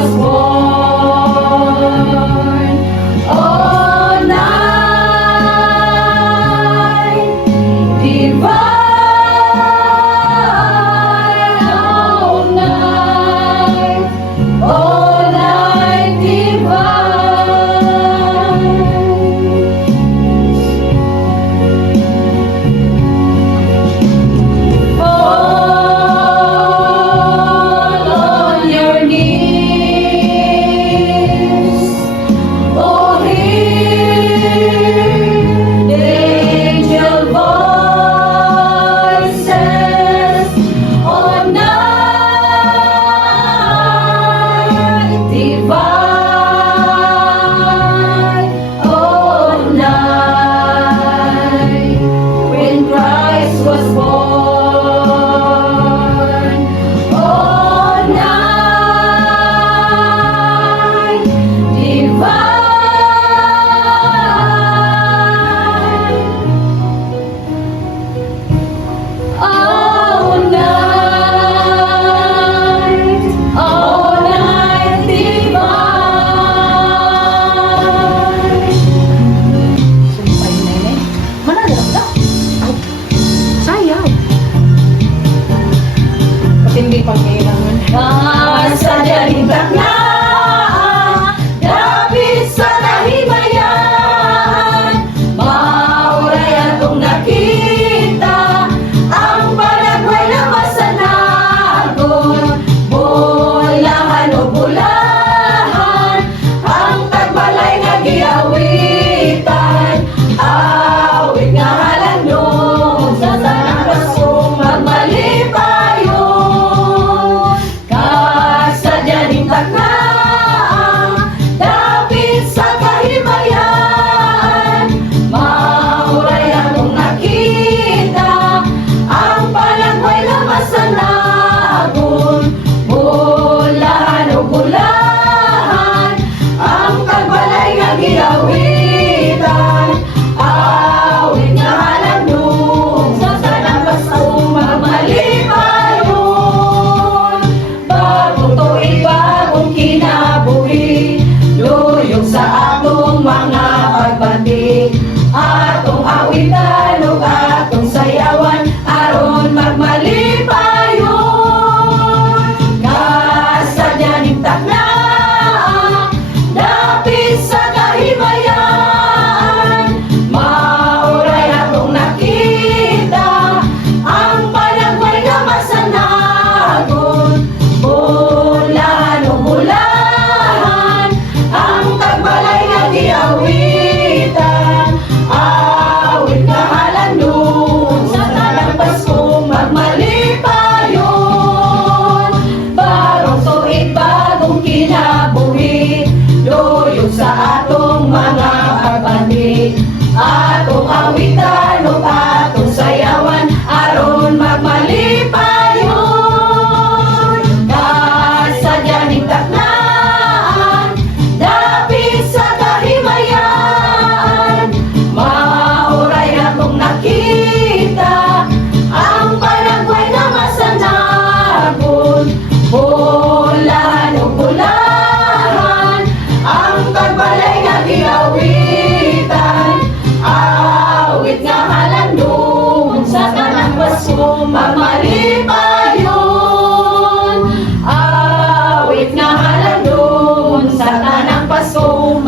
was born. Oh, night divine, oh, night divine. Fall on your knees, oh, hear the angel voices. Oh, night divine, oh, night when Christ was born. Oh, night divine. Oh, night divine. Sumpay na yun eh. Mana na daw. Ay, sayang. Pati hindi pang kailangan. Nasa dialintag na dapit sa kahimayan, mauray atong nakita ang panagway na masanagon. Bulahan o bulahan ang tagbalay nga giawitan, awit nga halandong sa tanang Paskong magmalipayon. Kasadya ning takna dapit sa kahimayan, mauray atong nakita ang panagway na masanagon. Bulahan o bulahan ang tagbalay nga giawitan, awit nga halandong sa tanang Paskong magmalipayon. Bagong tuig, bagong kinabuhi, luyog sa atong mga pagbati, atong awitan ug atong sayawan aron magmalipayon. Kasadya ning takna dapit sa kahimayan, mauray atong nakita ang panagway nga masanagon. Bulahan o bulahan ang tagbalay nga giawitan, awit nga halandong sa tanang Paskong magmalipayon. Bagong tuig, bagong kinabuhi, luyog sa atong mga pagbati, atong awitan ug atong sayawan aron magmalipayon. Kasadya ning takna dapit sa kahimayan, mauray atong nakita ang panagway nga masanagon. Bulahan o bulahan ang tagbalay nga giawitan, awit nga halandong sa tanang Paskong magmalipayon, awit nga halandong sa tanang Paskong